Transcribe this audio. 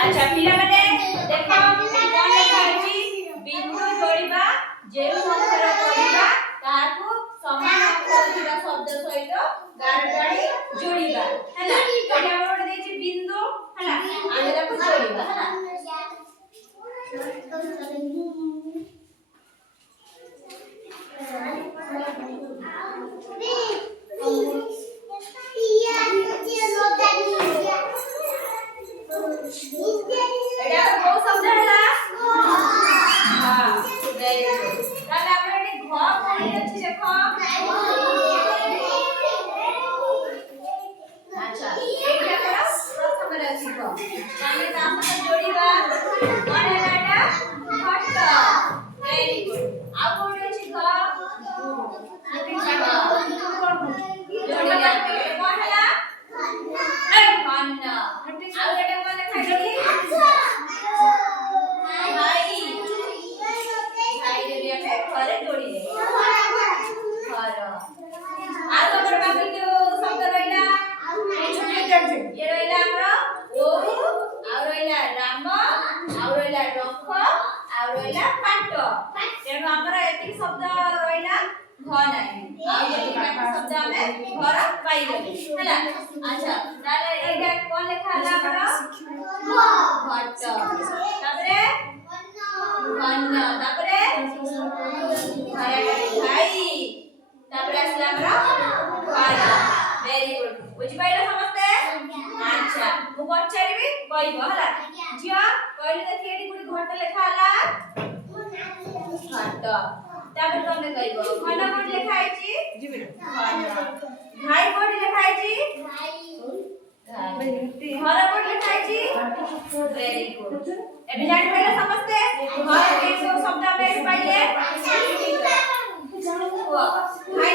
अच्छा पिला माने देखो कोन लेखा अछि बिंदु जोड़िबा जेउ अक्षर पढिबा ताकू समान अक्षर थिबा शब्द सहित गार गाडी जोड़िबा हैला एटा हमर देछि बिंदु हैला आमे ताकू जोड़िबा हैला एटा को शब्द हैला हां वेरी गुड ताले हमर एटी घ कोनी अछि देखो अच्छा एटा हमर प्रथम रे अछि घ ताले ता साथे जोड़िबा कोन हैला एटा घट वेरी गुड आ कोन अछि घ एटी घट जोड़िला एटा कोन हैला ए घन आ एटा कोन लेखा अछि भाई भाई रे हमें घरे जोड़ी दे घर आ हमर बाकी जो शब्द रहिला ये रहिला हमर ओ आ रहिला राम आ रहिला रख आ रहिला पाट तेनु हमर एति शब्द रहिला घ नाही आ एति बाकी शब्द हमें घर पाई गली हैला अच्छा ताले एटा कोन लेखा हला हमर घट तापरे घन तापरे भाई तापरे असला हमरा घर वेरी गुड बुझि पाइला समझते अच्छा मु पचारिबी कहइबो हला जिया कहले देखि एटी गुडी घट लेखा हला घट तापर तमे कहइबो घन कोन लेखा आइची जी घन भाई कोन लेखा आइची भाई घर कोन लेखा आइची वेरी गुड एबे जानि पाइला समझते घर के सब शब्द में पाइले भाई